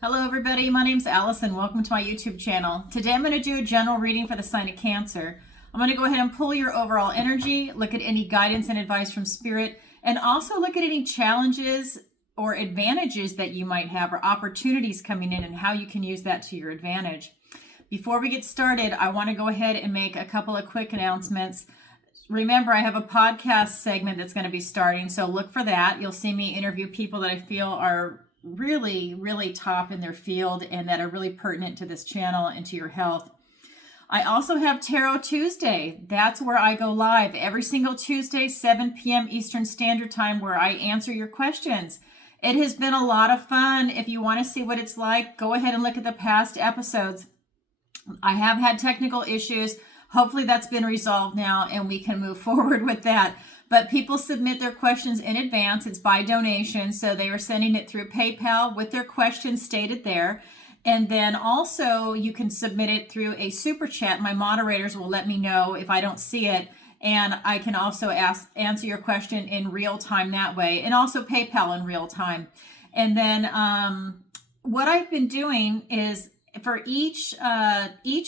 Hello everybody, my name's Alison. Welcome to my YouTube channel. Today I'm going to do a general reading for the sign of Cancer. I'm going to go ahead and pull your overall energy, look at any guidance and advice from Spirit, and also look at any challenges or advantages that you might have or opportunities coming in and how you can use that to your advantage. Before we get started, I want to go ahead and make a couple of quick announcements. Remember, I have a podcast segment that's going to be starting, so look for that. You'll see me interview people that I feel are really top in their field and that are really pertinent to this channel and to your health. I also have Tarot Tuesday. That's where I go live every single Tuesday, 7 p.m. Eastern Standard Time, where I answer your questions. It has been a lot of fun. If you want to see what it's like, go ahead and look at the past episodes. I have had technical issues. Hopefully that's been resolved now and we can move forward with that. But people submit their questions in advance. It's by donation. So they are sending it through PayPal with their questions stated there. And then also you can submit it through a super chat. My moderators will let me know if I don't see it. And I can also answer your question in real time that way. And also PayPal in real time. And then what I've been doing is for each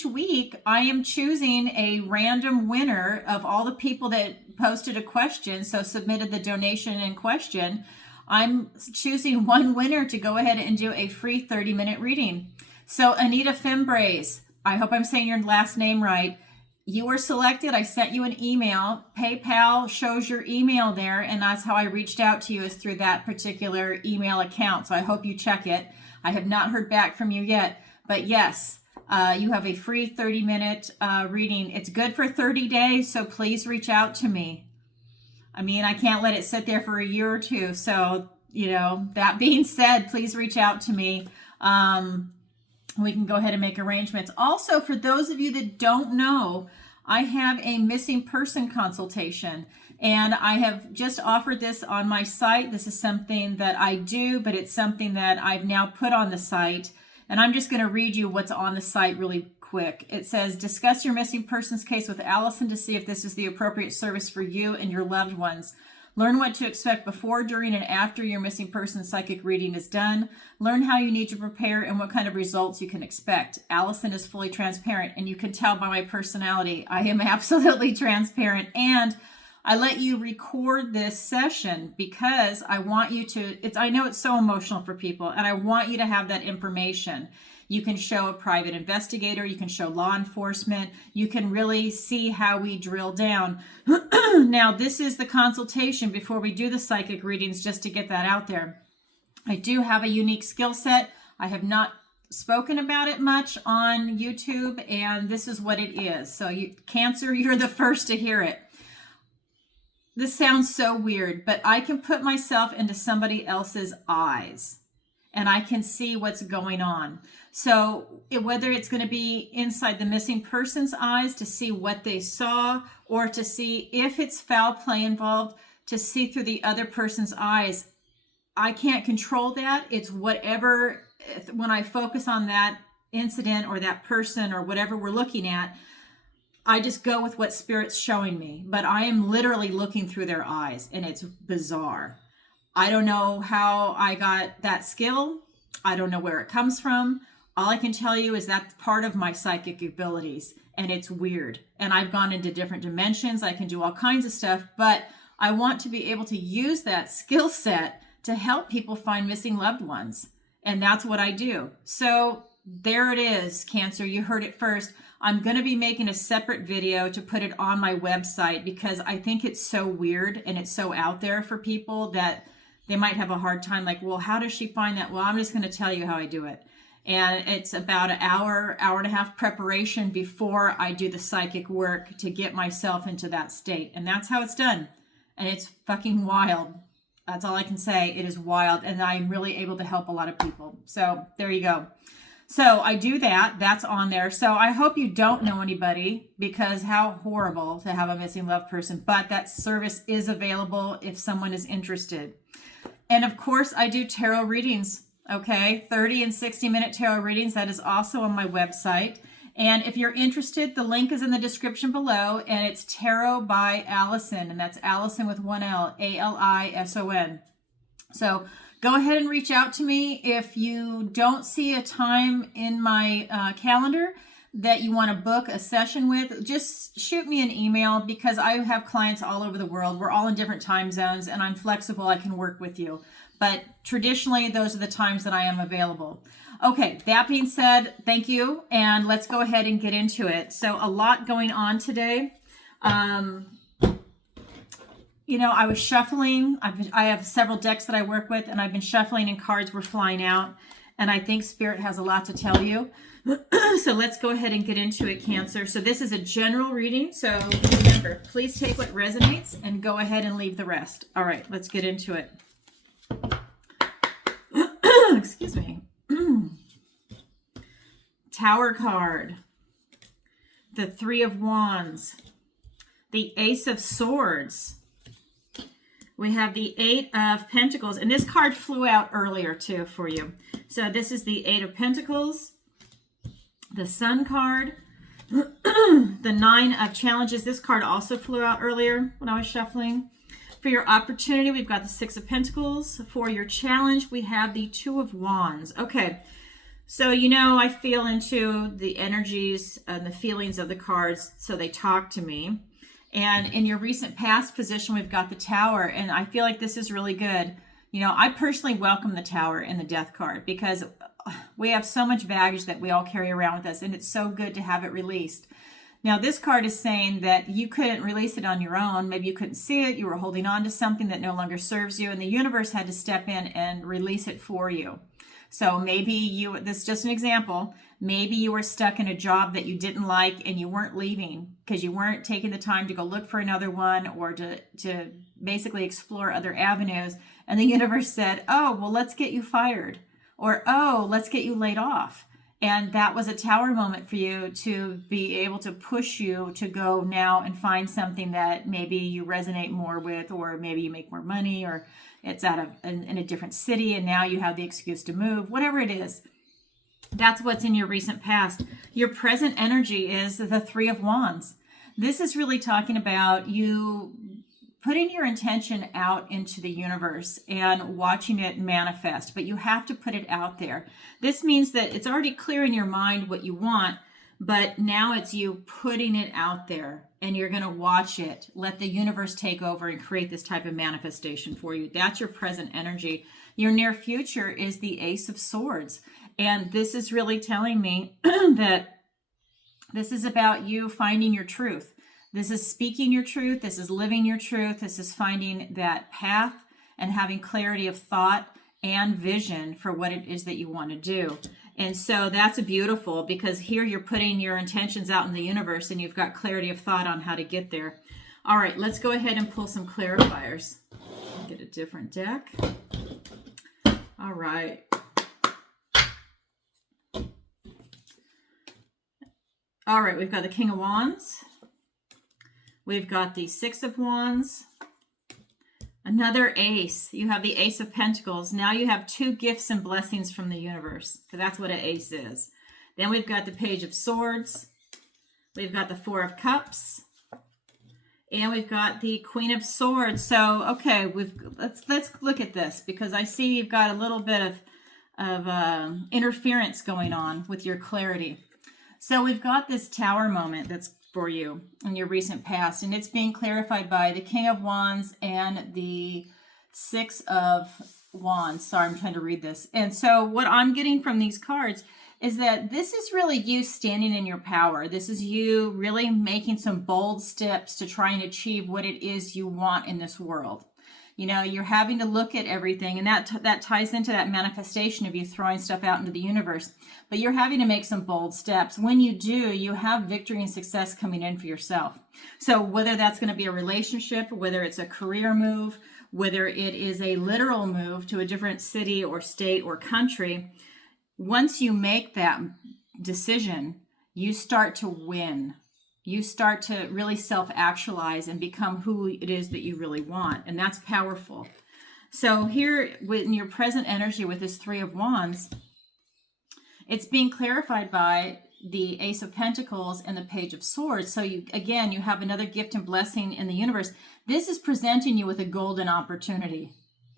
week, I am choosing a random winner of all the people that posted a question, so submitted the donation in question. I'm choosing one winner to go ahead and do a free 30-minute reading. So Anita Fimbres, I hope I'm saying your last name right. You were selected. I sent you an email. PayPal shows your email there, and that's how I reached out to you, is through that particular email account. So I hope you check it. I have not heard back from you yet. But yes, you have a free 30-minute reading. It's good for 30 days, so please reach out to me. I mean, I can't let it sit there for a year or two. So, that being said, please reach out to me. We can go ahead and make arrangements. Also, for those of you that don't know, I have a missing person consultation. And I have just offered this on my site. This is something that I do, but it's something that I've now put on the site. And I'm just going to read you what's on the site really quick. It says, discuss your missing persons case with Alison to see if this is the appropriate service for you and your loved ones. Learn what to expect before, during, and after your missing person psychic reading is done. Learn how you need to prepare and what kind of results you can expect. Alison is fully transparent, and you can tell by my personality, I am absolutely transparent. And I let you record this session because I want you to, I know it's so emotional for people, and I want you to have that information. You can show a private investigator, you can show law enforcement, you can really see how we drill down. Now, this is the consultation before we do the psychic readings, just to get that out there. I do have a unique skill set. I have not spoken about it much on YouTube, and this is what it is. So Cancer, you're the first to hear it. This sounds so weird, but I can put myself into somebody else's eyes and I can see what's going on. So whether it's going to be inside the missing person's eyes to see what they saw, or to see if it's foul play involved, to see through the other person's eyes, I can't control that. It's whatever, when I focus on that incident or that person or whatever we're looking at, I just go with what Spirit's showing me, but I am literally looking through their eyes, and it's bizarre. I don't know how I got that skill. I don't know where it comes from. All I can tell you is that's part of my psychic abilities, and it's weird. And I've gone into different dimensions. I can do all kinds of stuff, but I want to be able to use that skill set to help people find missing loved ones. And that's what I do. So there it is, Cancer. You heard it first. I'm going to be making a separate video to put it on my website because I think it's so weird and it's so out there for people that they might have a hard time. Like, well, how does she find that? Well, I'm just going to tell you how I do it. And it's about an hour and a half preparation before I do the psychic work to get myself into that state. And that's how it's done. And it's fucking wild. That's all I can say. It is wild. And I'm really able to help a lot of people. So there you go. So I do that. That's on there. So I hope you don't know anybody, because how horrible to have a missing loved person. But that service is available if someone is interested. And of course, I do tarot readings. Okay, 30 and 60-minute tarot readings. That is also on my website. And if you're interested, the link is in the description below, and it's Tarot by Alison, and that's Alison with one L, A-L-I-S-O-N. So Go ahead and reach out to me if you don't see a time in my calendar that you want to book a session with. Just shoot me an email, because I have clients all over the world. We're all in different time zones, and I'm flexible. I can work with you. But traditionally, those are the times that I am available. Okay, that being said, thank you. And let's go ahead and get into it. So a lot going on today. You know, I was shuffling. I have several decks that I work with, and I've been shuffling and cards were flying out. And I think Spirit has a lot to tell you. So let's go ahead and get into it, Cancer. So this is a general reading. So remember, please take what resonates and go ahead and leave the rest. All right, let's get into it. Excuse me. Tower card. The Three of Wands. The Ace of Swords. We have the Eight of Pentacles. And this card flew out earlier too for you. So this is the Eight of Pentacles. The Sun card. The Nine of Challenges. This card also flew out earlier when I was shuffling. For your opportunity, we've got the Six of Pentacles. For your challenge, we have the Two of Wands. Okay, so you know I feel into the energies and the feelings of the cards, so they talk to me. And in your recent past position, we've got the Tower, and I feel like this is really good. You know, I personally welcome the Tower in the Death card, because we have so much baggage that we all carry around with us, and it's so good to have it released. Now, this card is saying that you couldn't release it on your own. Maybe you couldn't see it. You were holding on to something that no longer serves you, and the universe had to step in and release it for you. So maybe this is just an example. Maybe you were stuck in a job that you didn't like, and you weren't leaving because you weren't taking the time to go look for another one, or to basically explore other avenues. And the universe said, oh, well, let's get you fired. Or, oh, let's get you laid off. And that was a Tower moment for you to be able to push you to go now and find something that maybe you resonate more with, or maybe you make more money, or it's in a different city and now you have the excuse to move, whatever it is. That's what's in your recent past. Your present energy is the Three of Wands. This is really talking about you putting your intention out into the universe and watching it manifest, but you have to put it out there. This means that it's already clear in your mind what you want, but now it's you putting it out there, and you're going to watch it. Let the universe take over and create this type of manifestation for you. That's your present energy. Your near future is the Ace of Swords. And this is really telling me that this is about you finding your truth. This is speaking your truth. This is living your truth. This is finding that path and having clarity of thought and vision for what it is that you want to do. And so that's beautiful, because here you're putting your intentions out in the universe, and you've got clarity of thought on how to get there. All right, let's go ahead and pull some clarifiers. Get a different deck. All right. All right, we've got the King of Wands. We've got the Six of Wands. Another ace. You have the Ace of Pentacles. Now you have two gifts and blessings from the universe, because that's what an ace is. Then we've got the Page of Swords. We've got the Four of Cups. And we've got the Queen of Swords. So, okay, let's look at this, because I see you've got a little bit of interference going on with your clarity. So we've got this Tower moment that's for you in your recent past, and it's being clarified by the King of Wands and the Six of Wands. Sorry, I'm trying to read this. And so what I'm getting from these cards is that this is really you standing in your power. This is you really making some bold steps to try and achieve what it is you want in this world. You know, you're having to look at everything, and that ties into that manifestation of you throwing stuff out into the universe. But you're having to make some bold steps. When you do, you have victory and success coming in for yourself. So whether that's going to be a relationship, whether it's a career move, whether it is a literal move to a different city or state or country, once you make that decision, you start to win. You start to really self-actualize and become who it is that you really want. And that's powerful. So here, in your present energy with this Three of Wands, it's being clarified by the Ace of Pentacles and the Page of Swords. So you have another gift and blessing in the universe. This is presenting you with a golden opportunity.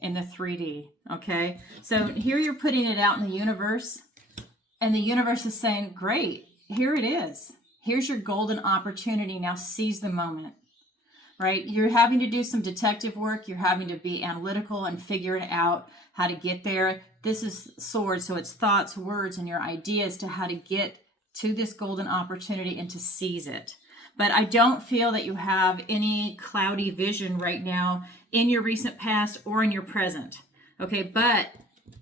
in the 3D. Okay. So here you're putting it out in the universe, and the universe is saying, great, here it is. Here's your golden opportunity. Now seize the moment. Right? You're having to do some detective work. You're having to be analytical and figure it out how to get there. This is swords. So it's thoughts, words, and your ideas to how to get to this golden opportunity and to seize it. But I don't feel that you have any cloudy vision right now in your recent past or in your present. Okay. But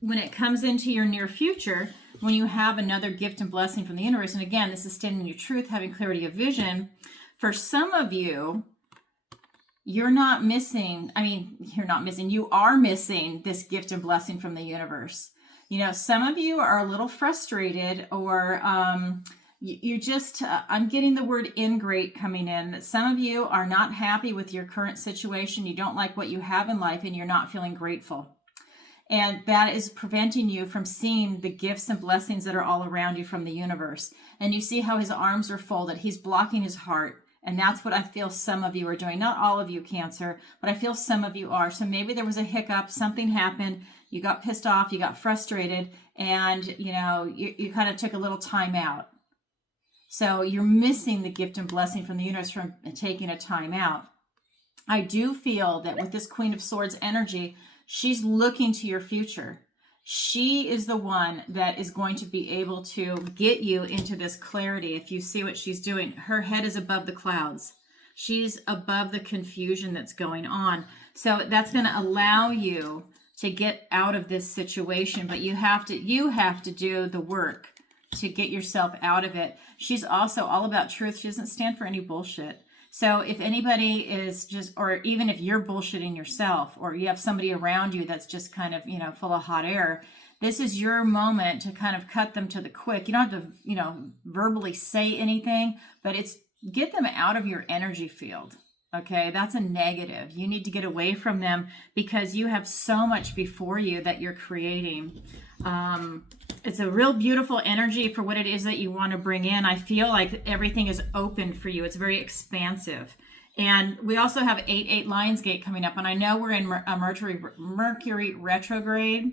when it comes into your near future, when you have another gift and blessing from the universe, and again, this is standing in your truth, having clarity of vision, for some of you, you're not missing, you are missing this gift and blessing from the universe. You know, some of you are a little frustrated, or you just, I'm getting the word ingrate coming in, that some of you are not happy with your current situation. You don't like what you have in life, and you're not feeling grateful. And that is preventing you from seeing the gifts and blessings that are all around you from the universe. And you see how his arms are folded. He's blocking his heart. And that's what I feel some of you are doing. Not all of you, Cancer, but I feel some of you are. So maybe there was a hiccup, something happened, you got pissed off, you got frustrated, and you kind of took a little time out. So you're missing the gift and blessing from the universe from taking a time out. I do feel that with this Queen of Swords energy, she's looking to your future. She is the one that is going to be able to get you into this clarity. If you see what she's doing, her head is above the clouds. She's above the confusion that's going on. So that's going to allow you to get out of this situation, but you have to do the work to get yourself out of it. She's also all about truth. She doesn't stand for any bullshit. So if anybody is just, or even if you're bullshitting yourself, or you have somebody around you that's just kind of, full of hot air, this is your moment to kind of cut them to the quick. You don't have to, verbally say anything, but it's get them out of your energy field. Okay, that's a negative. You need to get away from them because you have so much before you that you're creating. It's a real beautiful energy for what it is that you want to bring in. I feel like everything is open for you. It's very expansive. And we also have 8/8 Lionsgate coming up. And I know we're in Mercury retrograde.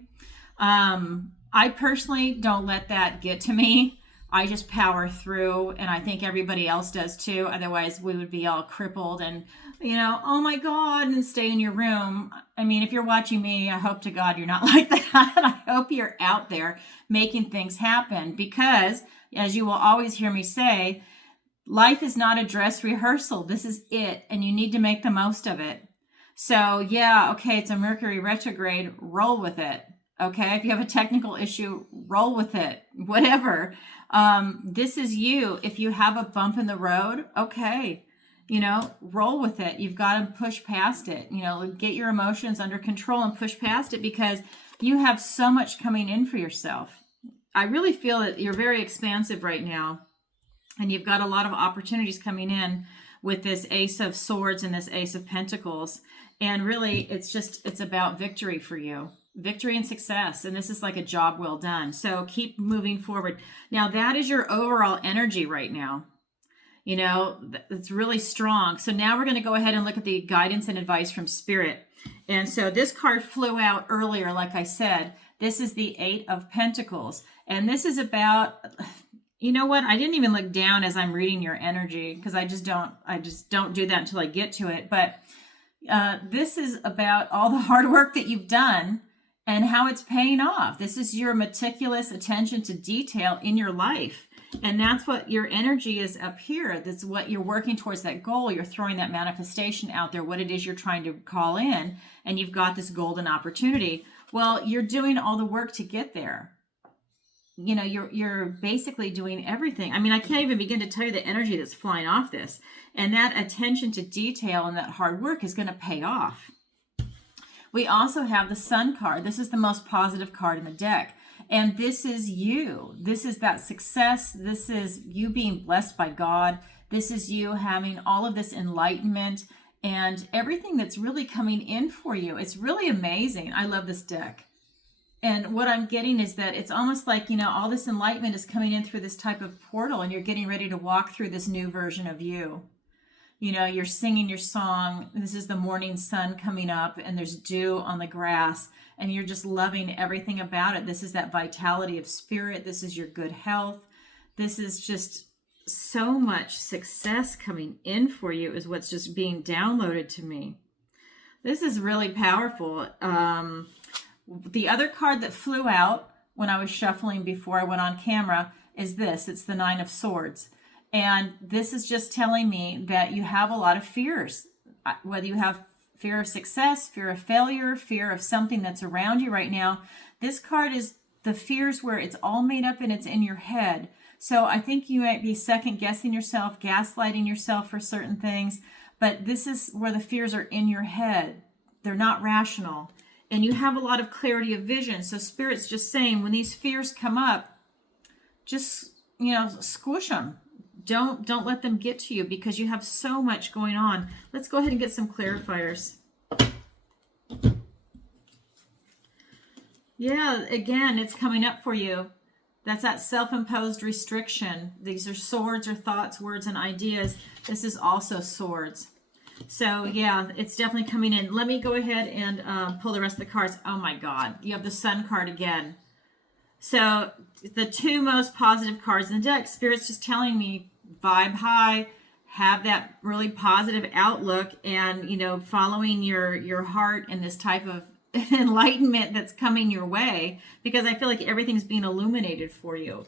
I personally don't let that get to me. I just power through, and I think everybody else does too. Otherwise, we would be all crippled and, oh my God, and stay in your room. I mean, if you're watching me, I hope to God you're not like that. I hope you're out there making things happen because, as you will always hear me say, life is not a dress rehearsal. This is it, and you need to make the most of it. So, yeah, okay, it's a Mercury retrograde. Roll with it. Okay, if you have a technical issue, roll with it. Whatever. This is you. If you have a bump in the road, okay, roll with it. You've got to push past it. Get your emotions under control and push past it because you have so much coming in for yourself. I really feel that you're very expansive right now, and you've got a lot of opportunities coming in with this Ace of Swords and this Ace of Pentacles. And really, it's about victory for you. Victory and success. And this is like a job well done. So keep moving forward. Now that is your overall energy right now. It's really strong. So now we're going to go ahead and look at the guidance and advice from Spirit. And so this card flew out earlier, like I said. This is the 8 of Pentacles. And this is about, you know what? I didn't even look down as I'm reading your energy because I just don't do that until I get to it. But this is about all the hard work that you've done and how it's paying off. This is your meticulous attention to detail in your life. And that's what your energy is up here. That's what you're working towards, that goal. You're throwing that manifestation out there, what it is you're trying to call in, and you've got this golden opportunity. Well, you're doing all the work to get there. You're basically doing everything. I mean, I can't even begin to tell you the energy that's flying off this. And that attention to detail and that hard work is going to pay off. We also have the Sun card. This is the most positive card in the deck. And this is you. This is that success. This is you being blessed by God. This is you having all of this enlightenment and everything that's really coming in for you. It's really amazing. I love this deck. And what I'm getting is that it's almost like, all this enlightenment is coming in through this type of portal and you're getting ready to walk through this new version of you. You know, you're singing your song. This is the morning sun coming up and there's dew on the grass and you're just loving everything about it. This is that vitality of spirit. This is your good health. This is just so much success coming in for you is what's just being downloaded to me. This is really powerful. The other card that flew out when I was shuffling before I went on camera is this. It's the Nine of Swords. And this is just telling me that you have a lot of fears, whether you have fear of success, fear of failure, fear of something that's around you right now. This card is the fears where it's all made up and it's in your head. So I think you might be second guessing yourself, gaslighting yourself for certain things, but this is where the fears are in your head. They're not rational. And you have a lot of clarity of vision. So Spirit's just saying when these fears come up, just, you know, squish them. Don't let them get to you because you have so much going on. Let's go ahead and get some clarifiers. Yeah, again, it's coming up for you. That's that self-imposed restriction. These are swords or thoughts, words, and ideas. This is also swords. So yeah, it's definitely coming in. Let me go ahead and pull the rest of the cards. Oh my God, you have the Sun card again. So the two most positive cards in the deck, Spirit's just telling me vibe high, have that really positive outlook, and, you know, following your heart and this type of enlightenment that's coming your way, because I feel like everything's being illuminated for you.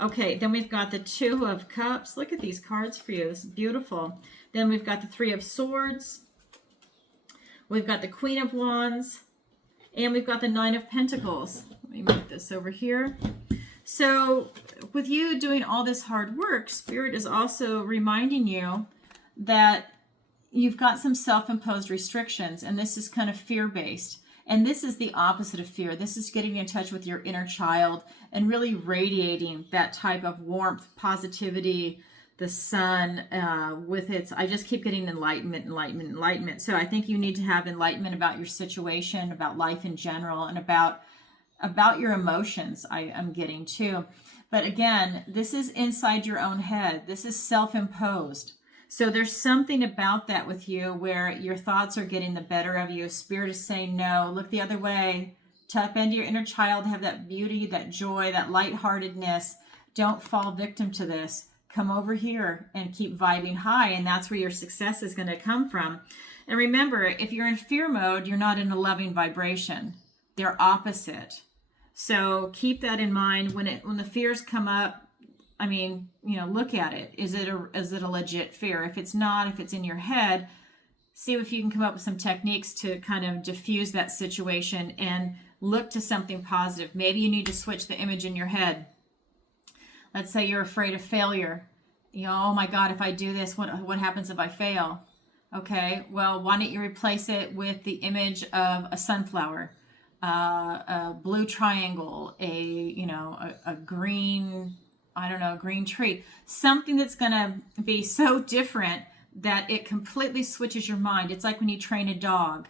Okay, then we've got the Two of Cups. Look at these cards for you. It's beautiful. Then we've got the Three of Swords. We've got the Queen of Wands. And we've got the Nine of Pentacles. Let me move this over here. So with you doing all this hard work, Spirit is also reminding you that you've got some self-imposed restrictions, and this is kind of fear-based. And this is the opposite of fear. This is getting in touch with your inner child and really radiating that type of warmth, positivity, the sun with its, I just keep getting enlightenment. So I think you need to have enlightenment about your situation, about life in general, and about your emotions. I'm getting too. But again, this is inside your own head. This is self-imposed. So there's something about that with you where your thoughts are getting the better of you. Spirit is saying, no, look the other way. Tap into your inner child, have that beauty, that joy, that lightheartedness. Don't fall victim to this. Come over here and keep vibing high. And that's where your success is going to come from. And remember, if you're in fear mode, you're not in a loving vibration. They're opposite. So keep that in mind when the fears come up. I mean, you know, look at it. Is it a legit fear? If it's not, if it's in your head, see if you can come up with some techniques to kind of diffuse that situation and look to something positive. Maybe you need to switch the image in your head. Let's say you're afraid of failure. You know, oh my God, if I do this, what happens if I fail? Okay, well, why don't you replace it with the image of a sunflower, a blue triangle, a green, I don't know, a green tree, something that's going to be so different that it completely switches your mind. It's like when you train a dog,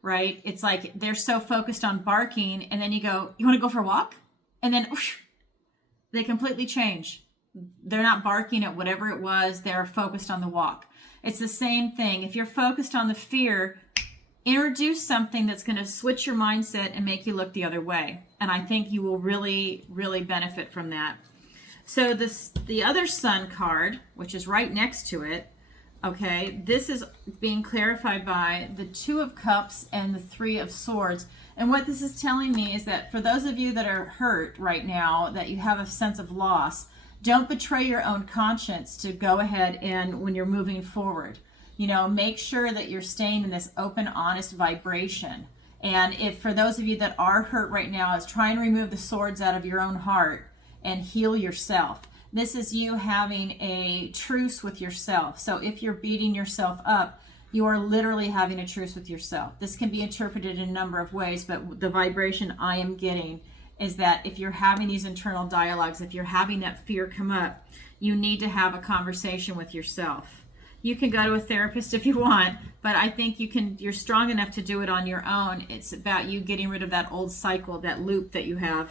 right? It's like they're so focused on barking, and then you go, you want to go for a walk? And then whoosh, they completely change. They're not barking at whatever it was. They're focused on the walk. It's the same thing. If you're focused on the fear, introduce something that's going to switch your mindset and make you look the other way. And I think you will really, really benefit from that. So the other Sun card, which is right next to it, okay, this is being clarified by the Two of Cups and the Three of Swords. And what this is telling me is that for those of you that are hurt right now, that you have a sense of loss, don't betray your own conscience to go ahead and when you're moving forward, you know, make sure that you're staying in this open, honest vibration. And if for those of you that are hurt right now, is try and remove the swords out of your own heart and heal yourself. This is you having a truce with yourself. So if you're beating yourself up, you are literally having a truce with yourself. This can be interpreted in a number of ways, but the vibration I am getting is that if you're having these internal dialogues, if you're having that fear come up, you need to have a conversation with yourself. You can go to a therapist if you want, but I think you're strong enough to do it on your own. It's about you getting rid of that old cycle, that loop that you have.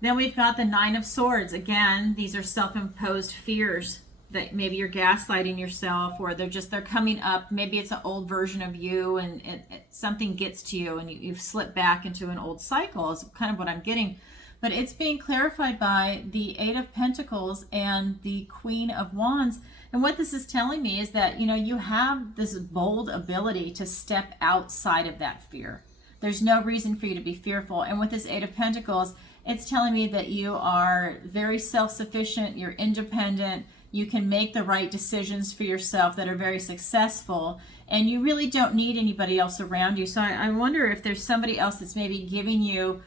Then we've got the Nine of Swords. Again, these are self-imposed fears that maybe you're gaslighting yourself, or they're coming up. Maybe it's an old version of you, and something gets to you, and you've slipped back into an old cycle is kind of what I'm getting. But it's being clarified by the Eight of Pentacles and the Queen of Wands. And what this is telling me is that, you have this bold ability to step outside of that fear. There's no reason for you to be fearful. And with this Eight of Pentacles, it's telling me that you are very self-sufficient, you're independent, you can make the right decisions for yourself that are very successful, and you really don't need anybody else around you. So I wonder if there's somebody else that's maybe giving you,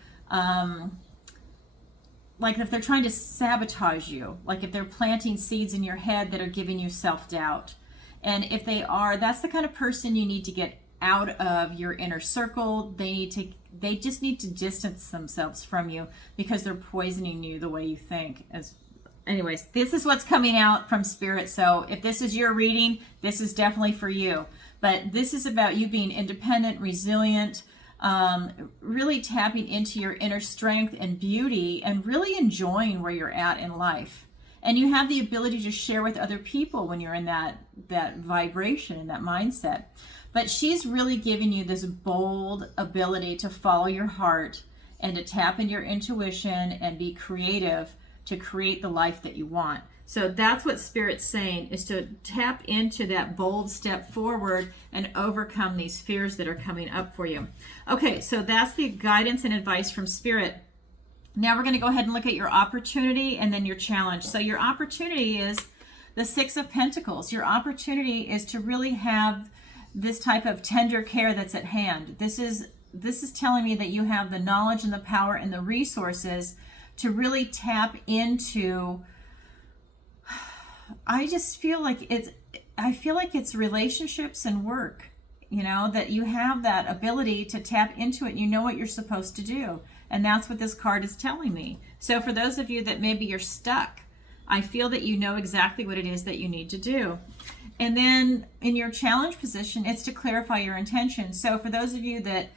like if they're trying to sabotage you, like if they're planting seeds in your head that are giving you self-doubt. And if they are, that's the kind of person you need to get out of your inner circle. They just need to distance themselves from you, because they're poisoning you the way you think. Anyways, this is what's coming out from Spirit. So if this is your reading, this is definitely for you. But this is about you being independent, resilient, really tapping into your inner strength and beauty, and really enjoying where you're at in life. And you have the ability to share with other people when you're in that vibration and that mindset. But she's really giving you this bold ability to follow your heart and to tap into your intuition and be creative to create the life that you want. So that's what Spirit's saying, is to tap into that bold step forward and overcome these fears that are coming up for you. Okay, so that's the guidance and advice from Spirit. Now we're going to go ahead and look at your opportunity and then your challenge. So your opportunity is the Six of Pentacles. Your opportunity is to really have this type of tender care that's at hand. This is telling me that you have the knowledge and the power and the resources to really tap into, I feel like it's relationships and work, that you have that ability to tap into it. You know what you're supposed to do. And that's what this card is telling me. So for those of you that maybe you're stuck, I feel that you know exactly what it is that you need to do. And then in your challenge position, it's to clarify your intention. So for those of you that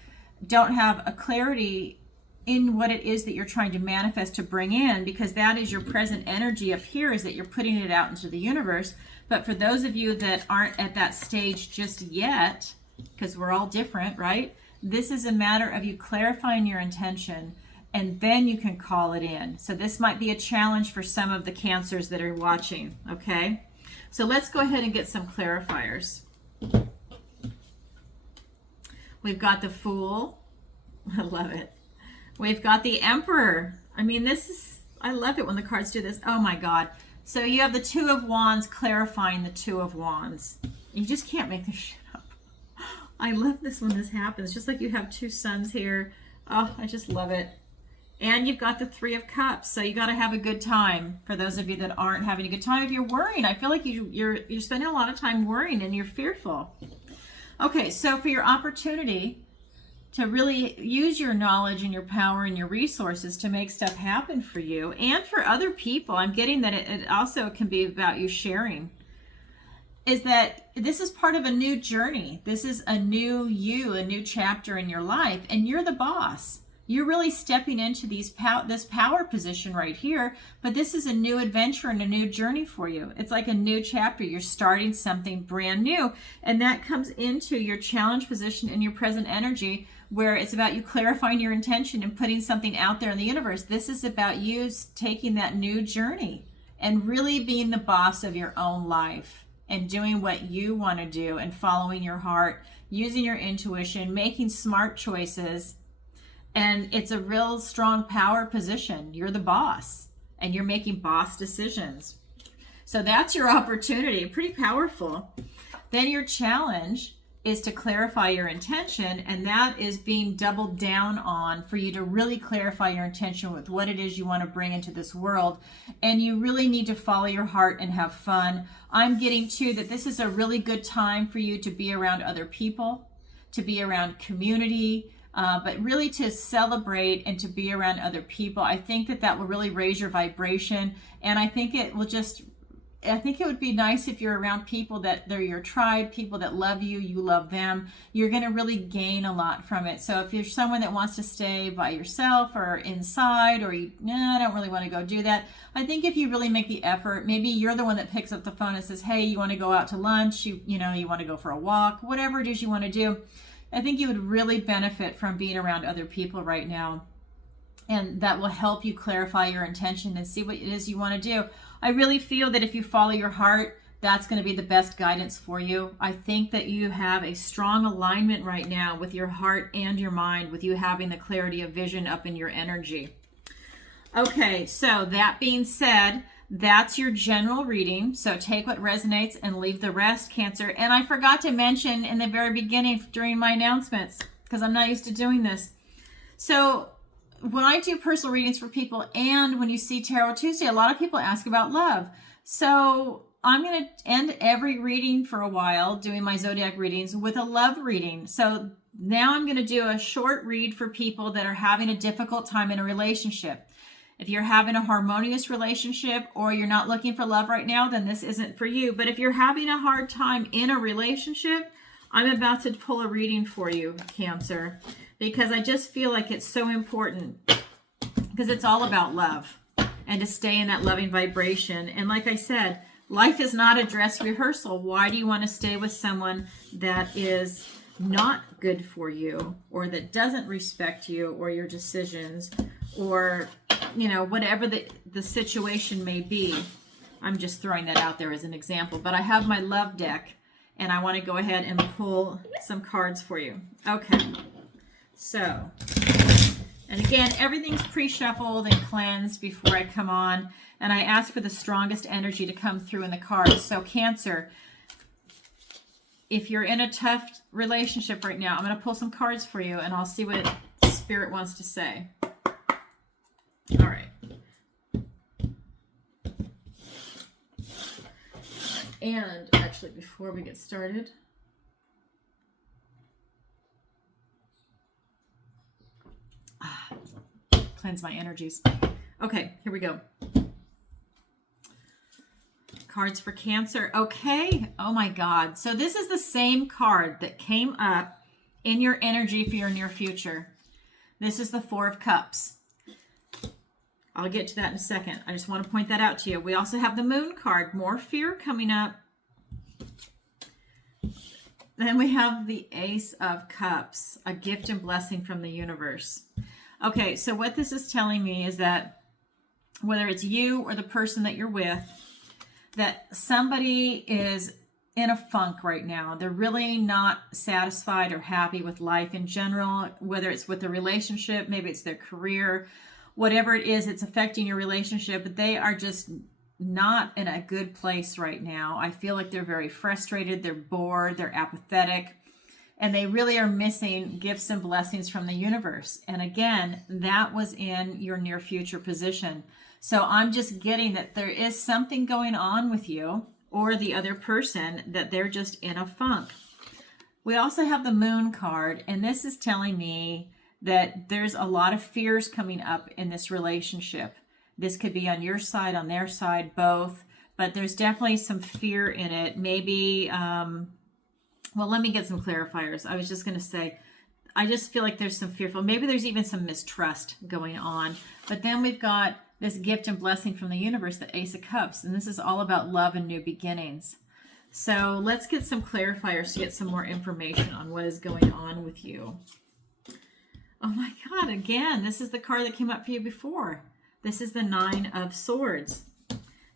don't have a clarity in what it is that you're trying to manifest, to bring in, because that is your present energy up here, is that you're putting it out into the universe. But for those of you that aren't at that stage just yet, because we're all different, right? This is a matter of you clarifying your intention, and then you can call it in. So this might be a challenge for some of the Cancers that are watching, okay? So let's go ahead and get some clarifiers. We've got the Fool. I love it. We've got the Emperor. I mean, I love it when the cards do this. Oh my God. So you have the Two of Wands clarifying the Two of Wands. You just can't make this shit up. I love this when this happens. Just like you have two suns here. Oh, I just love it. And you've got the Three of Cups. So you got to have a good time. For those of you that aren't having a good time, if you're worrying, I feel like you're spending a lot of time worrying and you're fearful. Okay, so for your opportunity to really use your knowledge and your power and your resources to make stuff happen for you and for other people, I'm getting that it also can be about you sharing, is that this is part of a new journey. This is a new you, a new chapter in your life, and you're the boss. You're really stepping into this power position right here, but this is a new adventure and a new journey for you. It's like a new chapter. You're starting something brand new, and that comes into your challenge position and your present energy, where it's about you clarifying your intention and putting something out there in the universe. This is about you taking that new journey and really being the boss of your own life and doing what you want to do and following your heart, using your intuition, making smart choices. And it's a real strong power position. You're the boss and you're making boss decisions. So that's your opportunity, pretty powerful. Then your challenge is to clarify your intention, and that is being doubled down on for you to really clarify your intention with what it is you want to bring into this world. And you really need to follow your heart and have fun. I'm getting too that this is a really good time for you to be around other people, to be around community, but really to celebrate and to be around other people. I think that will really raise your vibration, and I think it will just I think it would be nice if you're around people that they're your tribe, people that love you, you love them. You're going to really gain a lot from it. So if you're someone that wants to stay by yourself or inside, or I don't really want to go do that. I think if you really make the effort, maybe you're the one that picks up the phone and says, hey, you want to go out to lunch? You want to go for a walk, whatever it is you want to do. I think you would really benefit from being around other people right now. And that will help you clarify your intention and see what it is you want to do. I really feel that if you follow your heart, that's going to be the best guidance for you. I think that you have a strong alignment right now with your heart and your mind, with you having the clarity of vision up in your energy. Okay, so that being said, that's your general reading. So take what resonates and leave the rest, Cancer. And I forgot to mention in the very beginning during my announcements, because I'm not used to doing this. So when I do personal readings for people, and when you see Tarot Tuesday, a lot of people ask about love. So I'm going to end every reading for a while, doing my zodiac readings, with a love reading. So now I'm going to do a short read for people that are having a difficult time in a relationship. If you're having a harmonious relationship or you're not looking for love right now, then this isn't for you. But if you're having a hard time in a relationship, I'm about to pull a reading for you, Cancer, because I just feel like it's so important, because it's all about love and to stay in that loving vibration. And like I said, life is not a dress rehearsal. Why do you want to stay with someone that is not good for you, or that doesn't respect you or your decisions, or whatever the situation may be? I'm just throwing that out there as an example. But I have my love deck, and I want to go ahead and pull some cards for you. Okay. So, and again, everything's pre-shuffled and cleansed before I come on. And I ask for the strongest energy to come through in the cards. So Cancer, if you're in a tough relationship right now, I'm going to pull some cards for you, and I'll see what Spirit wants to say. All right. And actually, before we get started, cleanse my energies. Okay, here we go. Cards for Cancer. Okay. Oh my God. So this is the same card that came up in your energy for your near future. This is the Four of Cups. I'll get to that in a second. I just want to point that out to you. We also have the Moon card, more fear coming up. Then we have the Ace of Cups, a gift and blessing from the universe. Okay, so what this is telling me is that whether it's you or the person that you're with, that somebody is in a funk right now. They're really not satisfied or happy with life in general, whether it's with the relationship, maybe it's their career, whatever it is, it's affecting your relationship, but they are just not in a good place right now. I feel like they're very frustrated, they're bored, they're apathetic, and they really are missing gifts and blessings from the universe. And again, that was in your near future position. So I'm just getting that there is something going on with you or the other person, that they're just in a funk. We also have the Moon card, and this is telling me that there's a lot of fears coming up in this relationship. This could be on your side, on their side, both, but there's definitely some fear in it. Maybe, well, let me get some clarifiers. I was just going to say, I just feel like there's some fearful, maybe there's even some mistrust going on. But then we've got this gift and blessing from the universe, the Ace of Cups, and this is all about love and new beginnings. So let's get some clarifiers to get some more information on what is going on with you. Oh my God, again, this is the card that came up for you before. This is the Nine of Swords.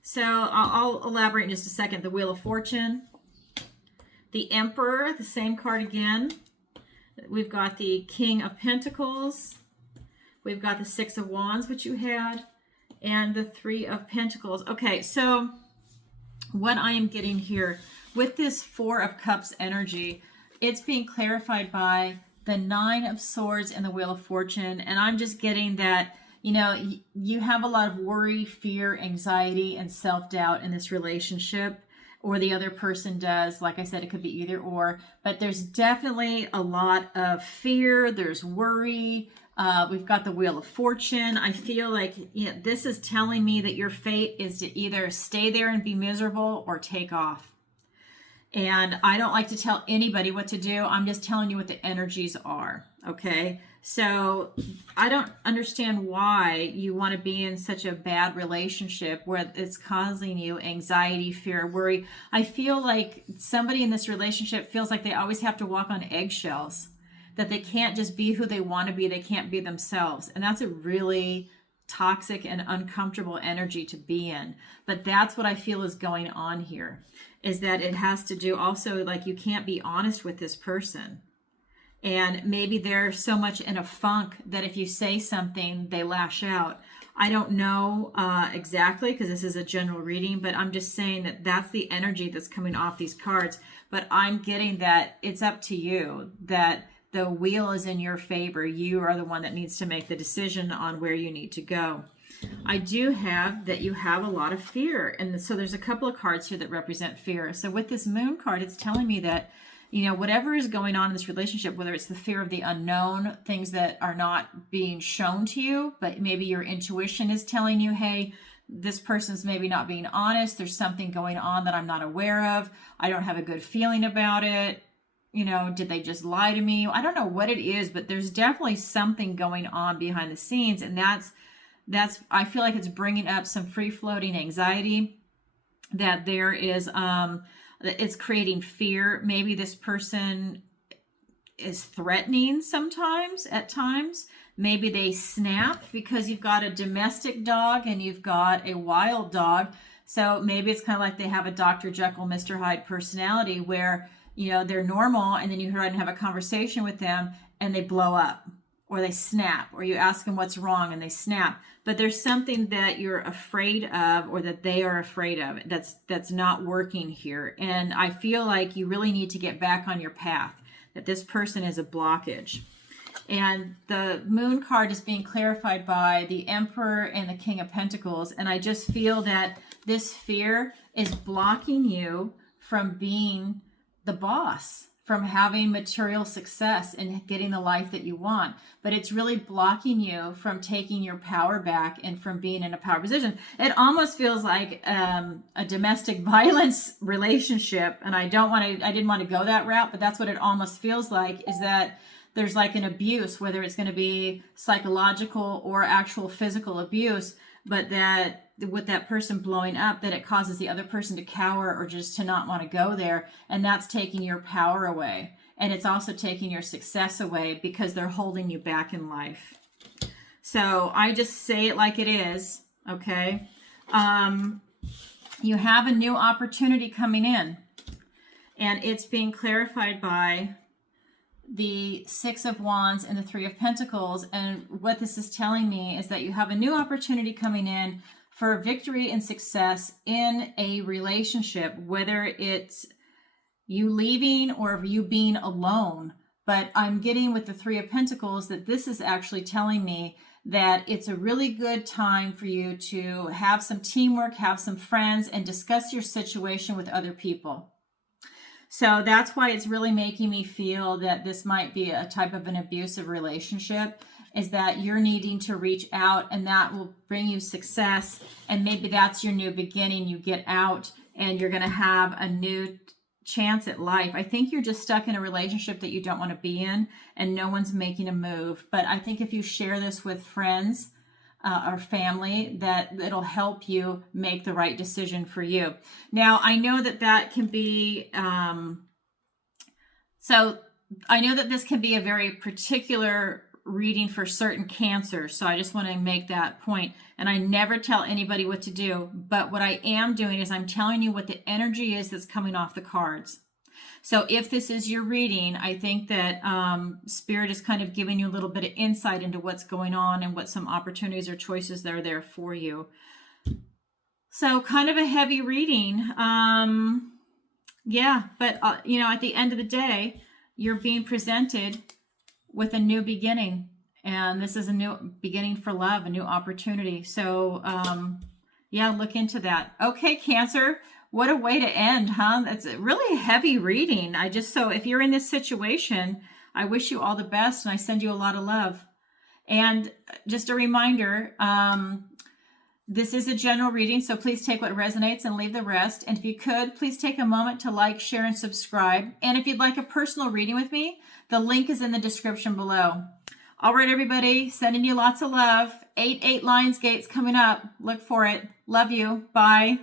So I'll elaborate in just a second. The Wheel of Fortune, the Emperor, the same card again. We've got the King of Pentacles. We've got the Six of Wands, which you had, and the Three of Pentacles. Okay, so what I am getting here with this Four of Cups energy, it's being clarified by the Nine of Swords and the Wheel of Fortune. And I'm just getting that, you know, you have a lot of worry, fear, anxiety, and self-doubt in this relationship, or the other person does. Like I said, it could be either or, but there's definitely a lot of fear. There's worry. We've got the Wheel of Fortune. I feel like this is telling me that your fate is to either stay there and be miserable or take off. And I don't like to tell anybody what to do. I'm just telling you what the energies are. Okay. So I don't understand why you want to be in such a bad relationship where it's causing you anxiety, fear, worry. I feel like somebody in this relationship feels like they always have to walk on eggshells, that they can't just be who they want to be. They can't be themselves. And that's a really toxic and uncomfortable energy to be in. But that's what I feel is going on here, is that it has to do also, like, you can't be honest with this person. And maybe they're so much in a funk that if you say something, they lash out. I don't know exactly, because this is a general reading, but I'm just saying that that's the energy that's coming off these cards. But I'm getting that it's up to you, that the wheel is in your favor. You are the one that needs to make the decision on where you need to go. I do have that you have a lot of fear. And so there's a couple of cards here that represent fear. So with this moon card, it's telling me that, whatever is going on in this relationship, whether it's the fear of the unknown, things that are not being shown to you, but maybe your intuition is telling you, hey, this person's maybe not being honest. There's something going on that I'm not aware of. I don't have a good feeling about it. Did they just lie to me? I don't know what it is, but there's definitely something going on behind the scenes. And that's, I feel like it's bringing up some free floating anxiety, that there is, it's creating fear. Maybe this person is threatening sometimes, at times. Maybe they snap because you've got a domestic dog and you've got a wild dog. So maybe it's kind of like they have a Dr. Jekyll, Mr. Hyde personality where, they're normal, and then you try and have a conversation with them and they blow up, or they snap, or you ask them what's wrong and they snap. But there's something that you're afraid of, or that they are afraid of, that's not working here. And I feel like you really need to get back on your path, that this person is a blockage. And the moon card is being clarified by the Emperor and the King of Pentacles. And I just feel that this fear is blocking you from being the boss, from having material success and getting the life that you want. But it's really blocking you from taking your power back and from being in a power position. It almost feels like a domestic violence relationship. And I didn't want to go that route, but that's what it almost feels like, is that there's like an abuse, whether it's going to be psychological or actual physical abuse, but that with that person blowing up, that it causes the other person to cower or just to not want to go there. And that's taking your power away. And it's also taking your success away because they're holding you back in life. So I just say it like it is. Okay. You have a new opportunity coming in, and it's being clarified by the Six of Wands and the Three of Pentacles. And what this is telling me is that you have a new opportunity coming in for victory and success in a relationship, whether it's you leaving or you being alone. But I'm getting with the Three of Pentacles that this is actually telling me that it's a really good time for you to have some teamwork, have some friends, and discuss your situation with other people. So that's why it's really making me feel that this might be a type of an abusive relationship, is that you're needing to reach out, and that will bring you success. And maybe that's your new beginning. You get out and you're going to have a new chance at life. I think you're just stuck in a relationship that you don't want to be in, and no one's making a move. But I think if you share this with friends or family, that it'll help you make the right decision for you. Now, I know that can be, so I know that this can be a very particular reading for certain cancers. So I just want to make that point. And I never tell anybody what to do. But what I am doing is I'm telling you what the energy is that's coming off the cards. So if this is your reading, I think that Spirit is kind of giving you a little bit of insight into what's going on and what some opportunities or choices that are there for you. So kind of a heavy reading. Yeah, but at the end of the day, you're being presented with a new beginning. And this is a new beginning for love, a new opportunity. So yeah, look into that. Okay, Cancer. What a way to end, huh? That's a really heavy reading. So if you're in this situation, I wish you all the best, and I send you a lot of love. And just a reminder, this is a general reading, so please take what resonates and leave the rest. And if you could, please take a moment to like, share, and subscribe. And if you'd like a personal reading with me, the link is in the description below. All right, everybody, sending you lots of love. 8/8 Lionsgate's coming up. Look for it. Love you. Bye.